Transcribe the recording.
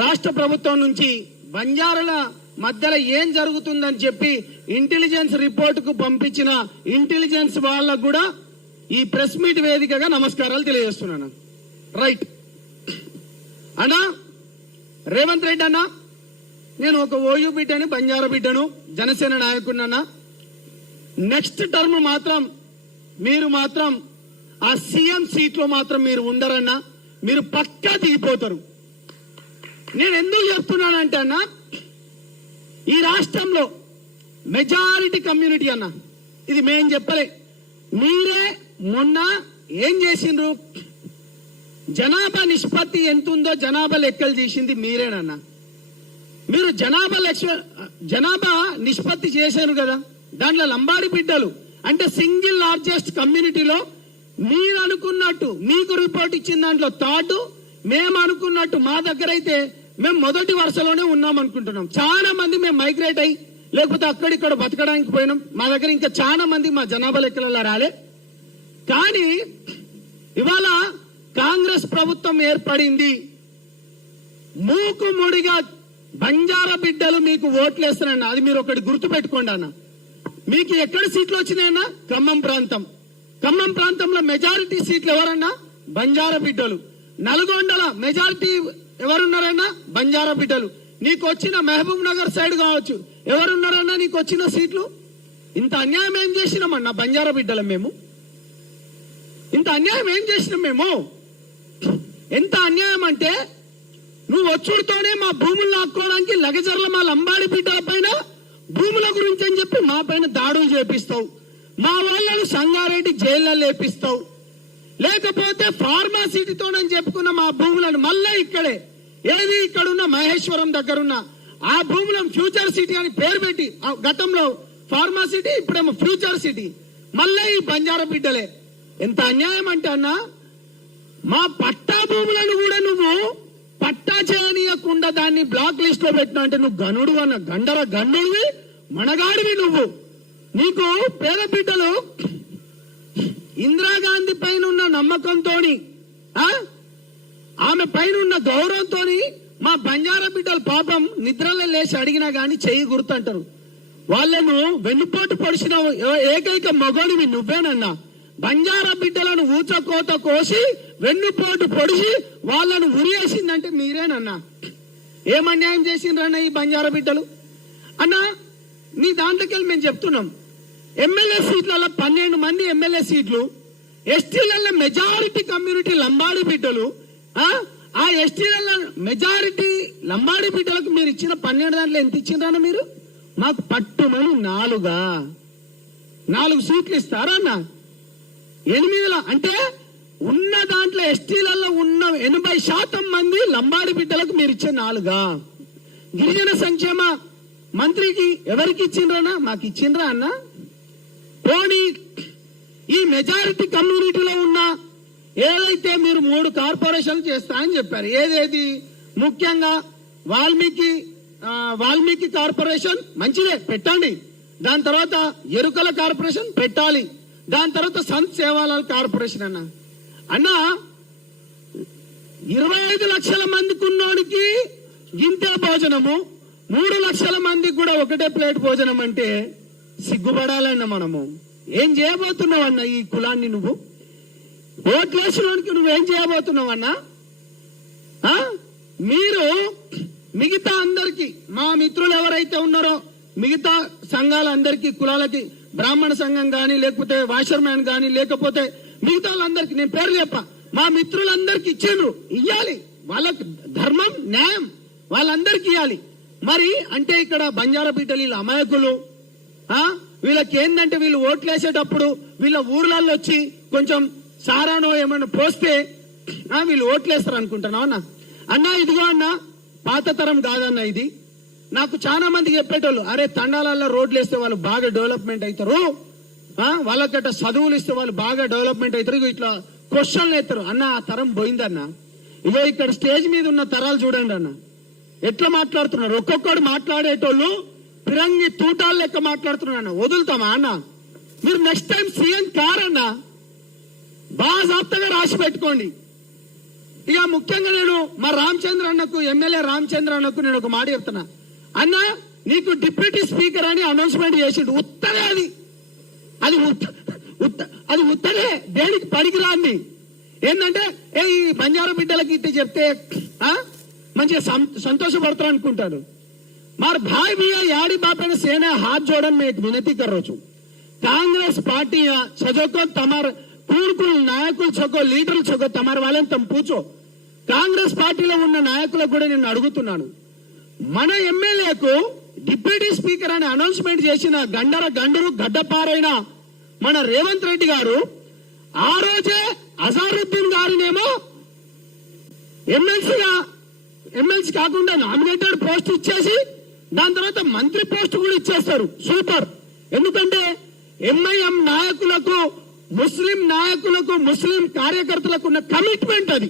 రాష్ట్ర ప్రభుత్వం నుంచి బంజారాల మధ్యలో ఏం జరుగుతుందని చెప్పి ఇంటెలిజెన్స్ రిపోర్టుకు పంపించిన ఇంటెలిజెన్స్ వాళ్ళకు కూడా ఈ ప్రెస్ మీట్ వేదికగా నమస్కారాలు తెలియజేస్తున్నాను. రైట్ అన్నా రేవంత్ రెడ్డి అన్న, నేను ఒక ఓయూ బిడ్డని, బంజారా బిడ్డను, జనసేన నాయకుడినన్నా. నెక్స్ట్ టర్మ్ మాత్రం మీరు మాత్రం ఆ సీఎం సీట్ లో మాత్రం మీరు ఉండరన్నా, మీరు పక్కా దిగిపోతారు. నేను ఎందుకు చెప్తున్నానంటే అన్న, ఈ రాష్ట్రంలో మెజారిటీ కమ్యూనిటీ అన్న, ఇది మేం చెప్పలే, మీరే మొన్న ఏం చేసిండ్రు, జనాభా నిష్పత్తి ఎంత ఉందో జనాభా లెక్కలు చేసింది మీరేనన్నా. మీరు జనాభా నిష్పత్తి చేశారు కదా, దాంట్లో లంబాడి బిడ్డలు అంటే సింగిల్ లార్జెస్ట్ కమ్యూనిటీలో మీరు అనుకున్నట్టు మీకు రిపోర్ట్ ఇచ్చిన దాంట్లో థర్డ్, మేము అనుకున్నట్టు మా దగ్గర అయితే మేము మొదటి వరుసలోనే ఉన్నాం అనుకుంటున్నాం. చాలా మంది మేము మైగ్రేట్ అయ్యి లేకపోతే అక్కడిక్కడ బతకడానికి పోయినాం. మా దగ్గర ఇంకా చాలా మంది మా జనాభా లెక్కలలో రాలే. కానీ ఇవాళ కాంగ్రెస్ ప్రభుత్వం ఏర్పడింది, మూకుముడిగా బంజారా బిడ్డలు మీకు ఓట్లేస్తారన్న, అది మీరు ఒకటి గుర్తు పెట్టుకోండి అన్న. మీకు ఎక్కడ సీట్లు వచ్చినాయన్నా? ఖమ్మం ప్రాంతం. ఖమ్మం ప్రాంతంలో మెజారిటీ సీట్లు ఎవరన్నా? బంజారా బిడ్డలు. నల్గొండల మెజారిటీ ఎవరున్నారన్నా? బంజారా బిడ్డలు. నీకు వచ్చిన మహబూబ్ నగర్ సైడ్ కావచ్చు, ఎవరున్నారన్నా నీకు వచ్చిన సీట్లు? ఇంత అన్యాయం ఏం చేసినామన్నా బంజారా బిడ్డలు మేము? ఇంత అన్యాయం ఏం చేసినాం మేము? ఎంత అన్యాయం అంటే, నువ్వు వచ్చుడుతోనే మా భూములు లాక్కోవడానికి లగజర్ల మా లంబాడి బిడ్డల పైన భూముల గురించి అని చెప్పి మా పైన దాడులు చేపిస్తావు, మా వాళ్ళను సంగారెడ్డి జైల్లో లేపిస్తావు, లేకపోతే ఫార్మాసిటీతోనని చెప్పుకున్న మా భూములను మళ్ళా ఇక్కడే ఏది ఇక్కడున్న మహేశ్వరం దగ్గరున్న ఆ భూములను ఫ్యూచర్ సిటీ అని పేరు పెట్టి, గతంలో ఫార్మాసిటీ ఇప్పుడేమో ఫ్యూచర్ సిటీ, మళ్ళా ఈ బంజారా బిడ్డలే. ఎంత అన్యాయం అంటే అన్న, మా పట్టా భూములను కూడా నువ్వు పట్టా చేయనీయకుండా దాన్ని బ్లాక్ లిస్ట్ లో పెట్టినా అంటే నువ్వు గనుడు అన్న, గండుడివి, మనగాడివి నువ్వు. నీకు పేద బిడ్డలు ఇందిరాగాంధీ పైన ఉన్న నమ్మకంతో, ఆమె పైన ఉన్న గౌరవంతో మా బంజారా బిడ్డలు పాపం నిద్రలో లేచి అడిగినా గాని చెయ్యి గుర్తుంటారు. వాళ్ళను వెన్నుపోటు పొడిచిన ఏకైక మగోడివి నువ్వేనన్నా. బంజారా బిడ్డలను ఊచకోత కోసి వెన్నుపోటు పొడిచి వాళ్ళను ఉరియేసిందంటే మీరేనన్నా. ఏం అన్యాయం చేసిండ్రన్న ఈ బంజారా బిడ్డలు అన్నా? నీ దాంట్లోకి వెళ్ళి మేము చెప్తున్నాం, ఎమ్మెల్యే సీట్లలో 12 మంది ఎమ్మెల్యే సీట్లు, ఎస్టీలలో మెజారిటీ కమ్యూనిటీ లంబాడి బిడ్డలు. ఆ ఎస్టీలలో మెజారిటీ లంబాడి బిడ్డలకు మీరు ఇచ్చిన 12 దాంట్లో ఎంత ఇచ్చిండ్రన్న మీరు? మాకు పట్టుమని 4 సీట్లు ఇస్తారా అన్న? 8 అంటే ఉన్న దాంట్లో ఎస్టీలలో ఉన్న 80% మంది లంబాడి బిడ్డలకు మీరు ఇచ్చే 4. గిరిజన సంక్షేమ మంత్రికి ఎవరికి ఇచ్చిండ్రన్నా? మాకు ఇచ్చిండ్రా అన్న? పోనీ ఈ మెజారిటీ కమ్యూనిటీలో ఉన్న ఏదైతే మీరు 3 కార్పొరేషన్లు చేస్తా అని చెప్పారు, ఏదేది ముఖ్యంగా వాల్మీకి కార్పొరేషన్ మంచిదే పెట్టండి, దాని తర్వాత ఎరుకల కార్పొరేషన్ పెట్టాలి, దాని తర్వాత సంత్ సేవాలాల్ కార్పొరేషన్ అన్న 25 లక్షల మందికి ఉన్నోడికి గింతే భోజనము, 3 లక్షల మందికి కూడా ఒకటే ప్లేట్ భోజనం అంటే సిగ్గుపడాలన్న. మనము ఏం చేయబోతున్నావు అన్న? ఈ కులాన్ని నువ్వు ఓట్లేసినోడికి నువ్వేం చేయబోతున్నావు అన్న? మీరు మిగతా అందరికి, మా మిత్రులు ఎవరైతే ఉన్నారో మిగతా సంఘాలందరికీ, కులాలకి, బ్రాహ్మణ సంఘం గాని లేకపోతే వాషర్మ్యాన్ గాని లేకపోతే మిగతా వాళ్ళందరికీ నేను పేరు చెప్ప, మా మిత్రులందరికీ ఇచ్చిండ్రు, ఇయ్యాలి, వాళ్ళకి ధర్మం న్యాయం వాళ్ళందరికీ ఇవ్వాలి. మరి అంటే ఇక్కడ బంజారా బిడ్డలు వీళ్ళ అమాయకులు, వీళ్ళకి ఏంటంటే వీళ్ళు ఓట్లేసేటప్పుడు వీళ్ళ ఊర్లలో వచ్చి కొంచెం సారానో ఏమన్నా పోస్తే వీళ్ళు ఓట్లేస్తారు అనుకుంటున్నావు అన్న. అన్న ఇదిగో అన్న, పాత తరం కాదన్న ఇది. నాకు చాలా మంది చెప్పేటోళ్ళు, అరే తండాలలో రోడ్లు వేస్తే వాళ్ళు బాగా డెవలప్మెంట్ అవుతారు, వాళ్ళకట చదువులు ఇస్తే వాళ్ళు బాగా డెవలప్మెంట్ అవుతారు, ఇట్లా క్వశ్చన్లు ఎత్తారు అన్న. ఆ తరం పోయిందన్న. ఇగో ఇక్కడ స్టేజ్ మీద ఉన్న తరాలు చూడండి అన్న, ఎట్లా మాట్లాడుతున్నారు. ఒక్కొక్కడు మాట్లాడేటోళ్ళు పిరంగి తూటాలు లెక్క మాట్లాడుతున్నారు అన్న. వదులుతామా అన్న? మీరు నెక్స్ట్ టైం సీఎం కారన్న, బాజాప్తగా రాసి పెట్టుకోండి. ఇక ముఖ్యంగా నేను మా రామచంద్ర అన్నకు ఎమ్మెల్యే రామచంద్ర అన్నకు నేను ఒక మాట చెప్తున్నా. అన్న నీకు డిప్యూటీ స్పీకర్ అని అనౌన్స్మెంట్ చేసిండు, ఉత్తరే అది అది అది ఉత్తరే, దేనికి పనికిరాంది. ఏంటంటే ఈ బంజారా బిడ్డలకి ఇట్లా చెప్తే మంచిగా సంతోషపడతారు అనుకుంటారు. మరి భాయ్ భయ్యా యాడి బాపైన సేన హాత్ జోడన్ में एक विनती कर रहा हूं. कांग्रेस पार्टी सजो तमार కూడుకులు నాయకులు చొక్కో లీడర్లు చొక్కో తమారు వాళ్ళని తమ పూచో. కాంగ్రెస్ పార్టీలో ఉన్న నాయకులకు కూడా నేను అడుగుతున్నాను, మన ఎమ్మెల్యేకు డిప్యూటీ స్పీకర్ అని అనౌన్స్మెంట్ చేసిన గండరు గడ్డపారైన మన రేవంత్ రెడ్డి గారు ఆ రోజే అజారుద్దీన్ గారినేమో ఎమ్మెల్సీ కాకుండా నామినేటెడ్ పోస్ట్ ఇచ్చేసి దాని తర్వాత మంత్రి పోస్ట్ కూడా ఇచ్చేస్తారు. సూపర్. ఎందుకంటే ఎంఐఎం నాయకులకు, ముస్లిం నాయకులకు, ముస్లిం కార్యకర్తలకు ఉన్న కమిట్మెంట్ అది.